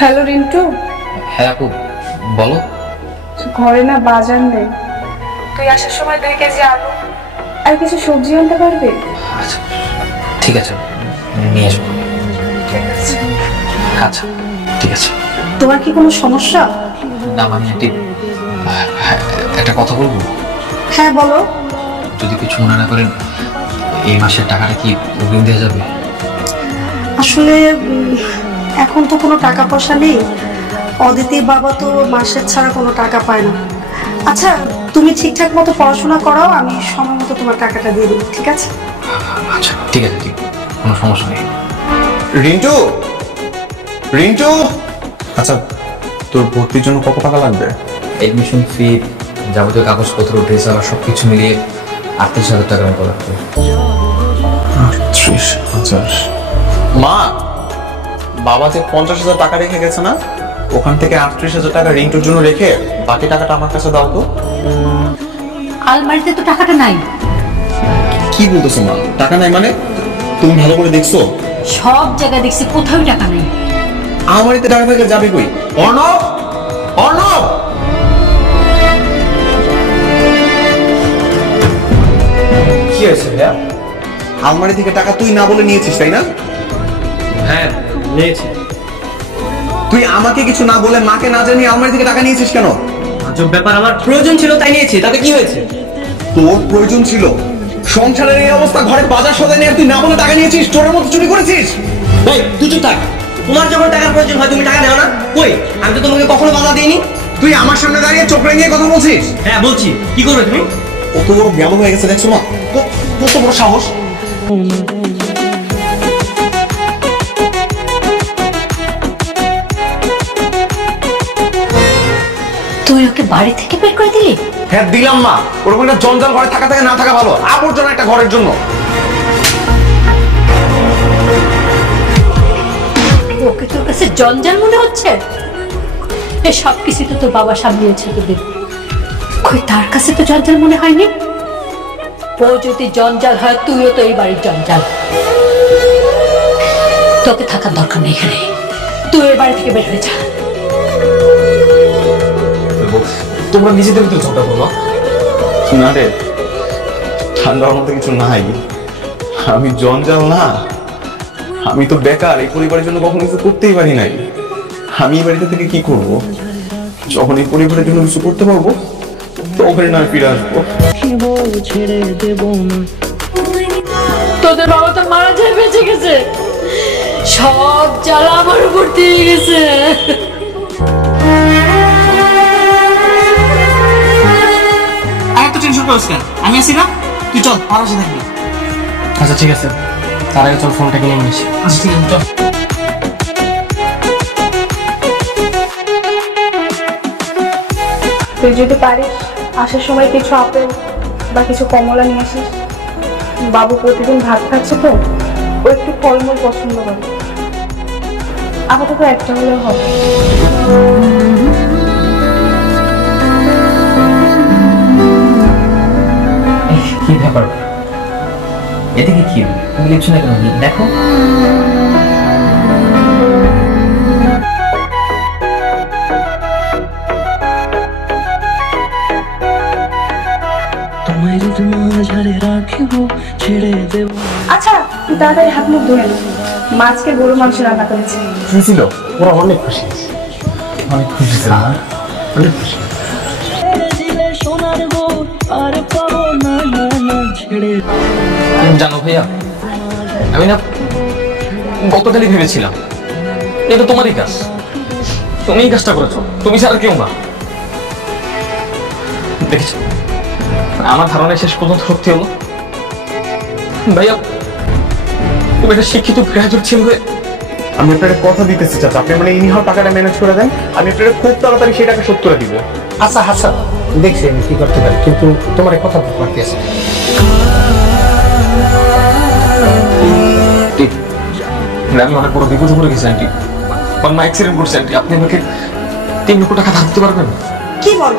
Hello Rintu. হ্যাঁ আপু বলো। ঘরে না বাজার নেই, তুই আসার সময় 2 কেজি আলু আর কিছু সবজি আনতে পারবি? আচ্ছা ঠিক আছে, নিয়ে আসবো। আচ্ছা ঠিক আছে। তোমার কি কোনো সমস্যা? না মানে একটা কথা বলবো? হ্যাঁ বলো। যদি কিছু মনে না করেন, এই মাসের টাকাটা কি অগ্রিম দেওয়া যাবে? আসলে এখন তো কোনো টাকা পয়সা নেই। অদিতির বাবা তো মাসের ছাড়া কোনো টাকা পায় না। আচ্ছা তুমি ঠিকঠাক মতো পড়াশোনা করাও, আমি সময় মতো তোমার টাকাটা দিয়ে দেবো, ঠিক আছে? আচ্ছা ঠিক আছে, ঠিক কোনো সমস্যা নেই। রিন্টু, রিন্টু, আচ্ছা তোর ভর্তির জন্য কত টাকা লাগবে? এডমিশন ফি, যাবতীয় কাগজপত্র, ড্রেস আর সব কিছু মিলিয়ে 38,000 টাকার মতো লাগবে। 38,000? মা, বাবা যে 50,000 টাকা রেখে গেছে না, ওখান থেকে 38,000 টাকা রিন্টুর জন্য রেখে বাকি টাকাটা আমার কাছে দাও তো। আলমারিতে তো টাকাটা নাই। কি বলতেছো মা? টাকা নাই মানে? তুমি ভালো করে দেখছো? সব জায়গায় দেখছি, কোথাও টাকা নাই। আলমারিতে টাকা থাকলে যাবে কই? অর্ণব, অর্ণব! কি হয়েছে ভাইয়া? আলমারি থেকে টাকা তুই না বলে নিয়েছিস তাই না? হ্যাঁ নিয়েছি। তুই আমাকে কিছু না বলে, মাকে না জানিয়ে আলমারি থেকে টাকা নিয়েছিস কেন? আজব ব্যাপার, আমার প্রয়োজন ছিল তাই নিয়েছি, তাতে কি হয়েছে? তোর প্রয়োজন ছিল? সংসারের এই অবস্থা, ঘরে বাজার সদাই নিয়ে তুই না বলে টাকা নিয়েছিস, চোরের মতো চুরি করেছিস। ভাই তুই চুপ থাক। তোমার যখন টাকার প্রয়োজন হয় তুমি টাকা নেও না? কই, আমি তো তোমাকে কখনো বাধা দিইনি। তুই আমার সামনে দাঁড়িয়ে চোখ রেঙিয়ে কথা বলছিস? হ্যাঁ বলছি, কি করবে তুমি? কত বড় জ্ঞান হয়ে গেছে দেখছো মা? কত বড় সাহস! তুই ওকে বাড়ি থেকে বের করে দিলি? হ্যাঁ দিলাম মা। ওরকম একটা জঞ্জাল ঘরে থাকা থেকে না থাকা ভালো। আবর্জনা একটা ঘরের জন্য। ওকে তোর কাছে জঞ্জাল মনে হচ্ছে? এ সব কিছু তো তোর বাবা সামলিয়েছে তোদের। কই তার কাছে তো জঞ্জাল মনে হয়নি। ও যদি জঞ্জাল হয়, তুইও তো এই বাড়ির জঞ্জাল। তোকে থাকার দরকার নেই এখানে। তুই এই বাড়ি থেকে বের হয়ে যা। তোমরা নিজেদের ভিতরে ঝগড়া করো না রে, ঠান্ডার মতো কিছু নাই। আমি জঞ্জাল না, আমি তো বেকার। এই পরিবারের জন্য কখনো কিছু করতেই পারি নাই। আমি এই বাড়িতে থেকে কি করব? যখন এই পরিবারের জন্য কিছু করতে পারবো তখন না ফিরে আসবো। তোদের বাবা তো মারা যায়, বেঁচে গেছে। সব জ্বালা আমার উপর দিয়ে গেছে। এত টেনশন করিস কেন? আমি আছি না, তুই চল আমার সাথে থাকবি। আচ্ছা ঠিক আছে, তার আগে চল ফোনটা কিনে নিয়েছি। আচ্ছা ঠিক আছে চল। তুই যদি পারিস আসার সময় কিছু আপেল বা কিছু কমলা নিয়ে আসিস। বাবু প্রতিদিন ভাত খাচ্ছে তো, ও একটু ফলমূল পছন্দ করে। আপাতত একটা হলেও হবে। কি ব্যাপার, এদিকে কি তুমি লিখছো না কেন? দেখো আচ্ছা তুই তাড়াতাড়ি হাত মুখ ধুয়ে নে। মাছকে গরু মাংস রান্না করেছি। ছিল ওরা অনেক খুশি, অনেক খুশি ছিল, অনেক খুশি। জানো ভাইয়া, আমি না গতকালই ভেবেছিলাম এটা তোমারই কাজ, তুমি এই কাজটা করেছো, তুমি ছাড়া কেউ না। দেখেছো আমার ধারণা শেষ পর্যন্ত সত্যি হলো। ভাইয়া তুমি একটা শিক্ষিত গ্রাজুয়েট ছেলে হয়ে। আমি আপনাকে কথা দিতেছি চাচা, আপনি মানে ইনিহাও টাকাটা ম্যানেজ করে দেন, আমি আপনাকে খুব তাড়াতাড়ি সেই টাকা শোধ করে দিব। আচ্ছা আচ্ছা দেখছি আমি কি করতে পারি, কিন্তু তোমার কথা বলতে আছে। আমি অনেক বড় বিপদে পড়ে গেছি আন্টি, আমার মা অ্যাক্সিডেন্ট করছে আন্টি, আপনি আমাকে 3 লক্ষ টাকা ধার দিতে পারবেন? কি বল?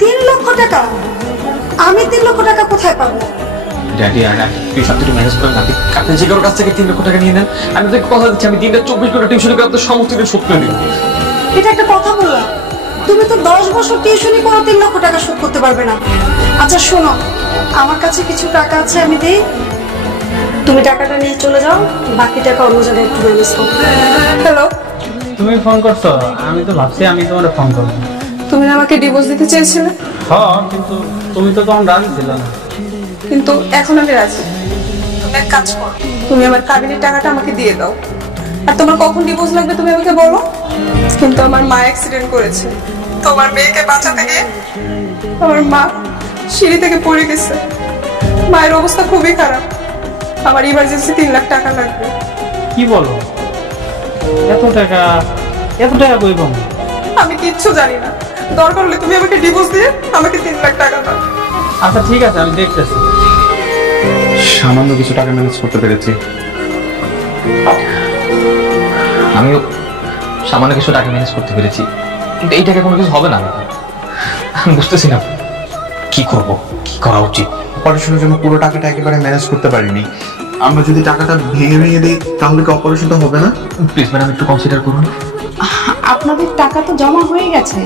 3 লক্ষ টাকা? আমি 3 লক্ষ টাকা কোথায় পাবো? ড্যাডি আর প্লিজ আপনি একটু ম্যানেজ করেন না। আপনি যে কারোর কাছ থেকে 3 লক্ষ টাকা নিয়ে নেন, আমি আপনাকে কথা দিচ্ছি আমি দিনটা 24 ঘন্টা টিউশন করে আপনার সমস্ত কিছু শোধ করে দিব। এটা একটা কথা বললাম? তুমি তো 10 বছর টিউশনি করে 3 লক্ষ টাকা শোধ করতে পারবে না। আচ্ছা শোনো, আমার কাছে কিছু টাকা আছে, আমি দিই, তুমি টাকাটা নিয়ে চলে যাও, বাকি টাকা অন্য জায়গায় একটু ম্যানেজ করো। হ্যালো, তুমি ফোন করছো? আমি তো ভাবছি আমি তোমার ফোন করবো। তুমি না আমাকে ডিভোর্স দিতে চেয়েছিলে? হ্যাঁ, কিন্তু তুমি তো তখন রাজি ছিল না। কিন্তু এখন আমি রাজি। তুমি এক কাজ করো, তুমি আমার কাবিনের টাকাটা আমাকে দিয়ে দাও। আর তোমার কখন ডিভোর্স লাগবে তুমি আমাকে বলো। কিন্তু আমার মা অ্যাক্সিডেন্ট করেছে, তোমার মেয়েকে বাঁচাতে গিয়ে আমার মা সিঁড়ি থেকে পড়ে গেছে। মায়ের অবস্থা খুবই খারাপ, আমার ইমার্জেন্সি 3 লাখ টাকা লাগবে। কি বলো? এত টাকা কই পাবো? আমি কিচ্ছু জানি না, দরকার হলে তুমি আমাকে ডিভোর্স দিয়ে আমাকে 3 লাখ টাকা দাও। আচ্ছা ঠিক আছে, আমি দেখতেছি। সামান্য কিছু টাকা ম্যানেজ করতে পেরেছি। আমিও সামান্য কিছু টাকা ম্যানেজ করতে পেরেছি, কিন্তু এই টাকা কোনো কিছু হবে না। আমি বুঝতেছি না কি করব, কি করা উচিত। অপারেশনের জন্য পুরো টাকাটা একেবারে ম্যানেজ করতে পারিনি। আমরা যদি টাকাটা ভেঙে ভেঙে দিই তাহলে কি অপারেশনটা হবে না? প্লিজ ম্যাডাম একটু কনসিডার করুন। আপনাদের টাকা তো জমা হয়ে গেছে।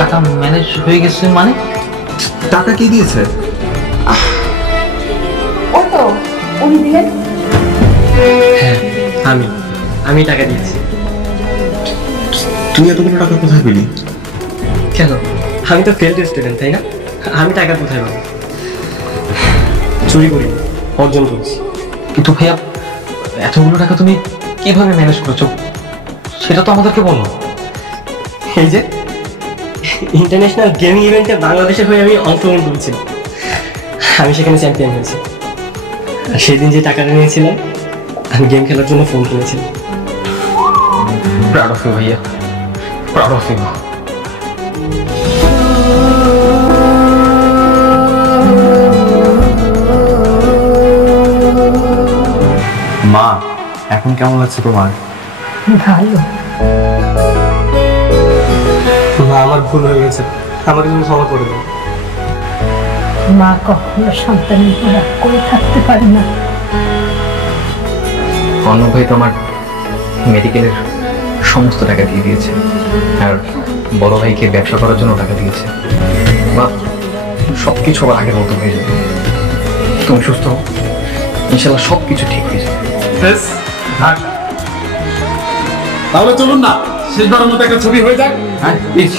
টাকা ম্যানেজ হয়ে গেছে মানে? টাকা কে দিয়েছে? ও তো উনি দিলেন। হ্যাঁ, আমি টাকা দিয়েছি। তুই এতগুলো টাকা কোথায় পেলি? কেন? আমি তো ফেল্ড স্টুডেন্ট, তাই না? আমি টাকা কোথায় পাবো? চুরি করি, অর্জন করেছি। কিন্তু ভাইয়া এতগুলো টাকা তুমি কিভাবে ম্যানেজ করেছো সেটা তো আমাদেরকে বলো। এই যে ইন্টারন্যাশনাল গেমিং ইভেন্টে বাংলাদেশের হয়ে আমি অংশগ্রহণ করেছিলাম, আমি সেখানে চ্যাম্পিয়ন হয়েছি। আর সেদিন যে টাকাটা নিয়েছিলাম আমি গেম খেলার জন্য ফোন কিনেছিলাম। প্রাউড অফ ইউ ভাইয়া, প্রাউড অফ ইউ। মা, এখন কেমন লাগছে তোমার? ভালো। মা, আমার ভুল হয়ে গেছে, আমাকে তুমি ক্ষমা করে দাও। মা কখনো সন্তানের উপর রাগ করে থাকতে পারে না। অন্য ভাই তো আমার মেডিকেলের সমস্ত টাকা দিয়ে দিয়েছে, আর বড় ভাইকে ব্যবসা করার জন্য টাকা দিয়েছে। বা সবকিছু আবার আগের মতো হয়ে যাবে। তুমি সুস্থ হও, ইনশাল্লাহ সবকিছু ঠিক হয়ে যাবে। তাহলে চলুন না, শেষবারের মতো একটা ছবি হয়ে যাক। হ্যাঁ প্লিজ।